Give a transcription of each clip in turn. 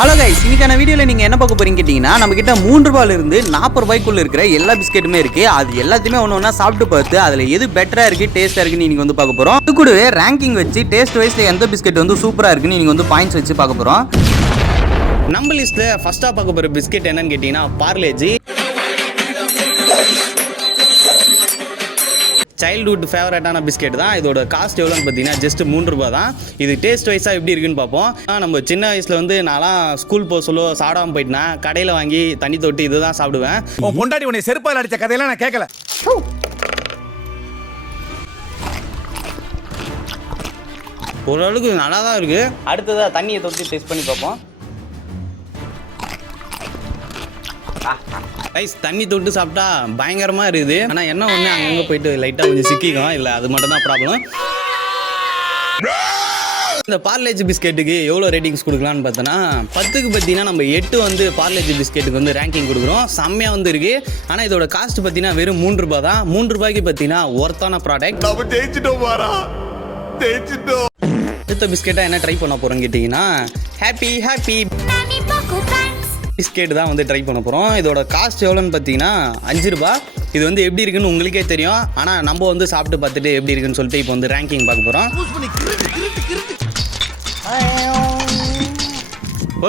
Hello guys, இன்னைக்கான வீடியோவில் நீங்கள் என்ன பார்க்க போறீங்க கேட்டிங்கன்னா, நம்மக்கிட்ட 3 ரூபாயிலிருந்து 40 ரூபாய்க்குள்ள இருக்கிற எல்லா பிஸ்கெட்டுமே இருக்குது. அது எல்லாத்தையுமே ஒன்று ஒன்றா சாப்பிட்டு பார்த்து அதில் எது பெட்டராக இருக்குது, டேஸ்ட்டாக இருக்குன்னு நீங்கள் வந்து பார்க்க போகிறோம். அது கூடவே ரேங்கிங் வச்சு டேஸ்ட் வைஸில் எந்த பிஸ்கெட் வந்து சூப்பராக இருக்குன்னு நீங்கள் வந்து பாயிண்ட்ஸ் வச்சு பார்க்க போகிறோம். நம்ம லிஸ்ட்டில் ஃபஸ்ட்டாக பார்க்க போகிற பிஸ்கெட் என்னன்னு கேட்டிங்கன்னா பார்லேஜி. சைல்டுஹுட் ஃபேவரட்டான பிஸ்கெட் தான். இதோட காஸ்ட் எவ்வளோன்னு பார்த்தீங்கன்னா ஜஸ்ட் 3 ரூபா தான். இது டேஸ்ட் வைஸாக எப்படி இருக்குன்னு பார்ப்போம். நம்ம சின்ன வயசில் வந்து நான்லாம் ஸ்கூல் போக சொல்ல சாப்பிடாமல் போயிட்டேன்னா கடையில் வாங்கி தண்ணி தொட்டு இதுதான் சாப்பிடுவேன். பொண்டாட்டி உன்னை செருப்பால் அடித்த கதையெல்லாம் நான் கேட்கல. ஓரளவுக்கு நல்லா தான் இருக்குது. அடுத்ததாக தண்ணியை தொட்டு டெஸ்ட் பண்ணி பார்ப்போம். ரைஸ் தண்ணி தொட்டு சாப்பிட்டா பயங்கரமாக இருக்குது. ஆனால் என்ன ஒன்று அங்கங்கே போயிட்டு லைட்டாக கொஞ்சம் சிக்கிக்கும். இல்லை அது மட்டும் தான் ப்ராப்ளம். இந்த பார்லேஜி பிஸ்கெட்டுக்கு எவ்வளோ ரேட்டிங்ஸ் கொடுக்கலான்னு பார்த்தோன்னா 10க்கு பார்த்தீங்கன்னா நம்ம 8 வந்து பார்லேஜி பிஸ்கெட்டுக்கு வந்து ரேங்கிங் கொடுக்குறோம். செம்மையாக வந்து இருக்குது. ஆனால் இதோட காஸ்ட் பார்த்தீங்கன்னா வெறும் 3 ரூபா தான். 3 ரூபாய்க்கு பார்த்தீங்கன்னா ஒர்த்தான ப்ராடக்ட். அடுத்த பிஸ்கெட்டாக என்ன ட்ரை பண்ண போகிறோன்னு கேட்டிங்கன்னா ஹாப்பி பிஸ்கெட் தான் வந்து ட்ரை பண்ண போகிறோம். இதோட காஸ்ட் எவ்வளோன்னு பார்த்தீங்கன்னா 5 ரூபா. இது வந்து எப்படி இருக்குன்னு உங்களுக்கே தெரியும். ஆனால் நம்ம வந்து சாப்பிட்டு பார்த்துட்டு எப்படி இருக்குன்னு சொல்லிட்டு இப்போ வந்து ரேங்கிங் பார்க்க போகிறோம்.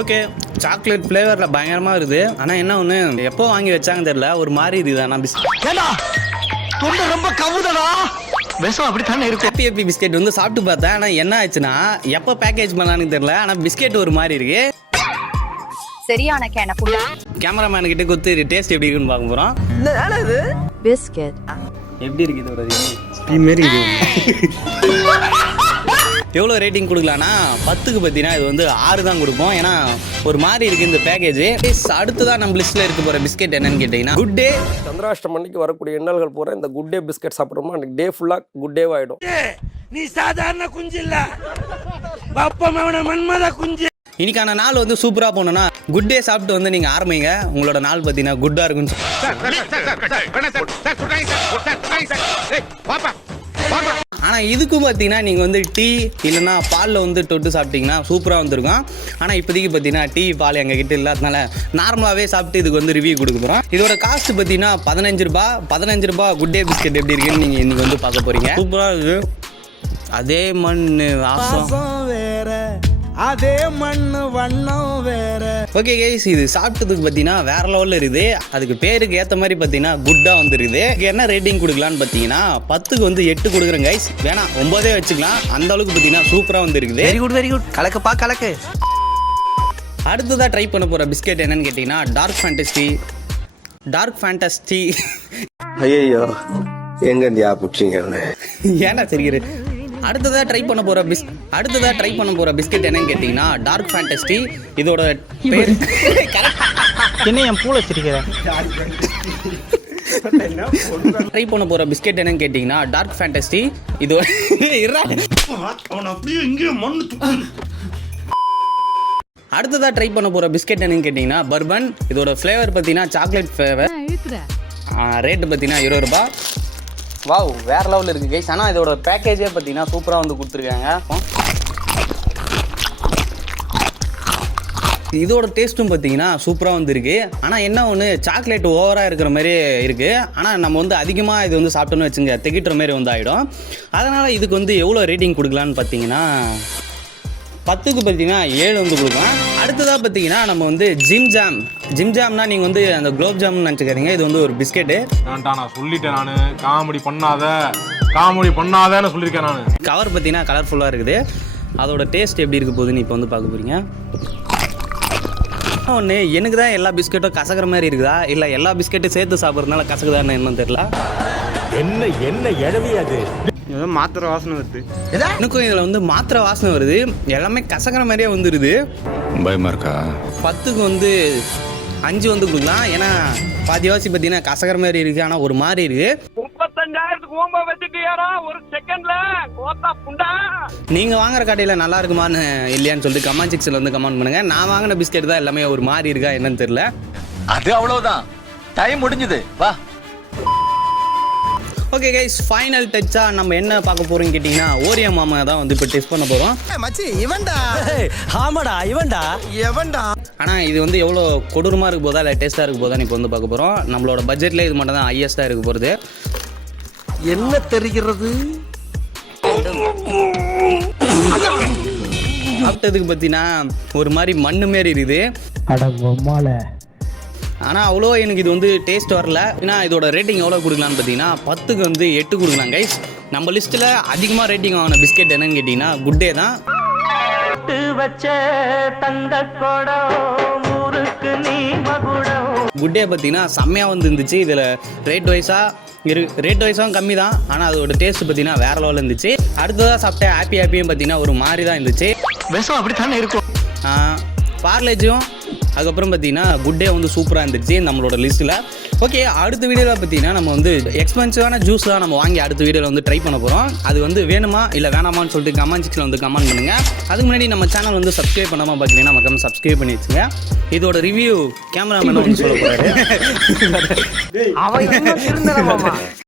ஓகே, சாக்லேட் ஃப்ளேவரில் பயங்கரமாக இருக்குது. ஆனால் என்ன ஒன்று எப்போ வாங்கி வச்சாங்க தெரியல, ஒரு மாதிரி இதுதான் ரொம்ப கவுதடா ஹாப்பி பிஸ்கெட் வந்து சாப்பிட்டு பார்த்தேன். ஆனால் என்ன ஆச்சுன்னா எப்போ பேக்கேஜ் பண்ணலான்னு தெரியல. ஆனால் பிஸ்கெட் ஒரு மாதிரி இருக்கு. சரியான கேமராமேன் கிட்ட கொடுத்து டேஸ்ட் எப்படி இருக்குன்னு பார்க்க போறோம். பிஸ்கெட் எப்படி இருக்குது எவ்வளோ ரேட்டிங் கொடுக்கலான்னா 10க்கு பார்த்தீங்கன்னா இது வந்து 6 தான் கொடுப்போம். ஏன்னா ஒரு மாதிரி இருக்குது இந்த பேக்கேஜ். அடுத்ததான் நம்ம லிஸ்ட்டில் இருக்க போகிற பிஸ்கெட் என்னன்னு கேட்டிங்கன்னா குட் டே. சந்திராஷ்டம் அன்னைக்கு வரக்கூடிய எண்ணல்கள் போகிற இந்த குட் டே பிஸ்கெட் சாப்பிட்றோமா அன்றைக்கி டே ஃபுல்லாக குட் டேவ் ஆகிடும். நீ சாதாரண குஞ்சு இல்ல, மன்மத குஞ்சு. இன்னைக்கான நாள் வந்து சூப்பராக போனோன்னா குட் டே சாப்பிட்டு வந்து நீங்கள் ஆரம்பிங்க. உங்களோட நாள் பார்த்தீங்கன்னா குட்டாக இருக்குன்னு ஆனால் இதுக்கும் பார்த்தீங்கன்னா நீங்கள் வந்து டீ இல்லைன்னா பாலில் வந்து தொட்டு சாப்பிட்டீங்கன்னா சூப்பராக வந்துருக்கும். ஆனால் இப்போதைக்கு பார்த்தீங்கன்னா டீ பால் எங்கள் கிட்ட இல்லாதனால நார்மலாகவே சாப்பிட்டு இதுக்கு வந்து ரிவ்யூ கொடுக்க போகிறோம். இதோட காஸ்ட் பார்த்தீங்கன்னா 15 ரூபா. குட் டே பிஸ்கெட் எப்படி இருக்குன்னு நீங்கள் இன்றைக்கி வந்து பார்க்க போகிறீங்க. சூப்பராக இருக்குது. அதே மண் வாசம் வேற, அதே மண்ணு வண்ணம் வேற. ஓகே கைஸ், இது சாப்பிட்டதுக்கு பார்த்தீங்கன்னா வேற லெவலில் இருக்குது. அதுக்கு பேருக்கு ஏற்ற மாதிரி பார்த்தீங்கன்னா குட்டாக வந்துருக்குது. என்ன ரேட்டிங் கொடுக்கலான்னு பார்த்தீங்கன்னா 10க்கு வந்து 8 கொடுக்குறேன் கைஸ். வேணாம் 9 வச்சுக்கலாம். அந்த அளவுக்கு பார்த்தீங்கன்னா சூப்பராக வந்துருக்குது. வெரி குட் கலக்குப்பா கலக்கு. அடுத்ததாக ட்ரை பண்ண போகிற பிஸ்கெட் என்னன்னு கேட்டிங்கன்னா டார்க் ஃபேண்டஸ்டி. ஐயோ எங்க இந்தியா புடிச்சிங்க ஏன்னா சரிங்க. அடுத்ததாக ட்ரை பண்ண போகிற பிஸ்கெட் என்னன்னு கேட்டிங்கன்னா டார்க் ஃபேண்டஸ்டி. இதோட பேர் என்ன என் பூளை வச்சிருக்கிறேன். ட்ரை பண்ண போகிற பிஸ்கெட் என்னன்னு கேட்டிங்கன்னா டார்க் ஃபேண்டஸ்டி. இதோட அடுத்ததாக ட்ரை பண்ண போகிற பிஸ்கெட் என்னன்னு கேட்டிங்கன்னா பர்பன். இதோட ஃப்ளேவர் பார்த்தீங்கன்னா சாக்லேட் ஃப்ளேவர். ரேட்டு பார்த்தீங்கன்னா 20 ரூபா. வாவ், வேற லெவலில் இருக்குது கைஸ். ஆனால் இதோட பேக்கேஜே பார்த்தீங்கன்னா சூப்பராக வந்து கொடுத்துருக்காங்க. இதோட டேஸ்ட்டும் பார்த்தீங்கன்னா சூப்பராக வந்துருக்கு. ஆனால் என்ன ஒன்று சாக்லேட் ஓவராக இருக்கிற மாதிரி இருக்குது. ஆனால் நம்ம வந்து அதிகமாக இது வந்து சாப்பிட்டோன்னு வச்சுங்க திகிட்டுற மாதிரி வந்து ஆகிடும். அதனால் இதுக்கு வந்து எவ்வளோ ரேட்டிங் கொடுக்கலான்னு பார்த்தீங்கன்னா 10க்கு பார்த்தீங்கன்னா 7 வந்து கொடுக்கலாம். அடுத்ததாக பார்த்தீங்கன்னா நம்ம வந்து ஜிம் ஜாம்னா நீங்கள் வந்து அந்த குலோப் ஜாமுன் நினச்சிக்கிறீங்க. இது வந்து ஒரு பிஸ்கெட்டு. நான் சொல்லிட்டேன், நான் காமெடி பண்ணாதேன்னு சொல்லியிருக்கேன். நான் கவர் பார்த்தீங்கன்னா கலர்ஃபுல்லாக இருக்குது. அதோட டேஸ்ட் எப்படி இருக்க போகுதுன்னு இப்போ வந்து பார்க்க போகிறீங்க. ஒன்று எனக்கு தான் எல்லா பிஸ்கெட்டும் கசக்கிற மாதிரி இருக்குதா, இல்லை எல்லா பிஸ்கெட்டும் சேர்த்து சாப்பிட்றதுனால கசக்குதான்னு என்னன்னு தெரியல. என்ன எழவி அது மாத்திரை வாசனை வருது. எனக்கும் இதில் வந்து மாத்திரை வாசனை வருது. எல்லாமே கசக்கிற மாதிரியே வந்துடுது. பயமா இருக்கா? 10க்கு வந்து 5 வந்து கொடுக்கலாம். ஏன்னா பாதிவாசி பார்த்தீங்கன்னா கசக்கிற மாதிரி இருக்குது. ஆனால் ஒரு மாதிரி இருக்குது. 35,000 வச்சுட்டு ஒரு செகண்ட்ல நீங்கள் வாங்குற கடையில் நல்லா இருக்குமான்னு இல்லையான்னு சொல்லிட்டு கமெண்ட் செக்ஷனில் வந்து கமெண்ட் பண்ணுங்கள். நான் வாங்கின பிஸ்கெட் தான் எல்லாமே ஒரு மாதிரி இருக்கா என்னன்னு தெரியல. அது அவ்வளவுதான், டைம் முடிஞ்சது. வா. ஓகே கைஸ், ஃபைனல் டச்சாக நம்ம என்ன பார்க்க போகிறோம்னு கேட்டிங்கன்னா ஓரியோ மாமா தான் வந்து இப்போ டெஸ்ட் பண்ண போகிறோம். மச்சி இவன்டா. ஆமாடா இவன்டா. எவன்டா? ஆனால் இது வந்து எவ்வளோ கொடூரமாக இருக்க போதா இல்லை டேஸ்ட்டாக இருக்க போதான்னு இப்போ வந்து பார்க்க போகிறோம். நம்மளோட பட்ஜெட்டில் இது மட்டும் தான் ஹையஸ்ட்டாக இருக்க போகிறது. என்ன தெரிகிறது? சாப்பிட்டதுக்கு பார்த்தீங்கன்னா ஒரு மாதிரி மண்ணு மாரி இருக்குது. ஆனால் அவ்வளோ எனக்கு இது வந்து டேஸ்ட் வரல. ஏன்னா இதோட ரேட்டிங் எவ்வளோ கொடுக்கலான்னு பார்த்தீங்கன்னா 10க்கு வந்து 8 கொடுக்கலாம் கைஸ். நம்ம லிஸ்ட்டில் அதிகமாக ரேட்டிங் வாங்கின பிஸ்கெட் என்னன்னு கேட்டிங்கன்னா குட்டே தான். குட்டே பார்த்தீங்கன்னா செம்மையாக வந்து இருந்துச்சு. இதில் ரேட் வைஸாக கம்மி தான், ஆனால் அதோட டேஸ்ட் பார்த்தீங்கன்னா வேற லெவலில் இருந்துச்சு. அடுத்ததாக சாப்பிட்ட ஹாப்பியும் பார்த்தீங்கன்னா ஒரு மாதிரி தான் இருந்துச்சு. விஷம் அப்படித்தானே இருக்கும். பார்லேஜும் அதுக்கப்புறம் பார்த்தீங்கன்னா குட்டே வந்து சூப்பராக இருந்துச்சு நம்மளோட லிஸ்ட்டில். ஓகே, அடுத்த வீடியோவில் பார்த்தீங்கன்னா நம்ம வந்து எக்ஸ்பென்சிவான ஜூஸ் தான் நம்ம வாங்கி அடுத்த வீடியோவில் வந்து ட்ரை பண்ண போகிறோம். அது வந்து வேணுமா இல்லை வேணாமான்னு சொல்லிட்டு கமெண்ட் செக்ஷனில் வந்து கமெண்ட் பண்ணுங்கள். அதுக்கு முன்னாடி நம்ம சேனல் வந்து சப்ஸ்கிரைப் பண்ணாமல் பார்த்தீங்கன்னா நம்ம சப்ஸ்கிரைப் பண்ணி வச்சுங்க. இதோட ரிவ்யூ கேமராமேன் வந்து சொல்ல போகிறாரு.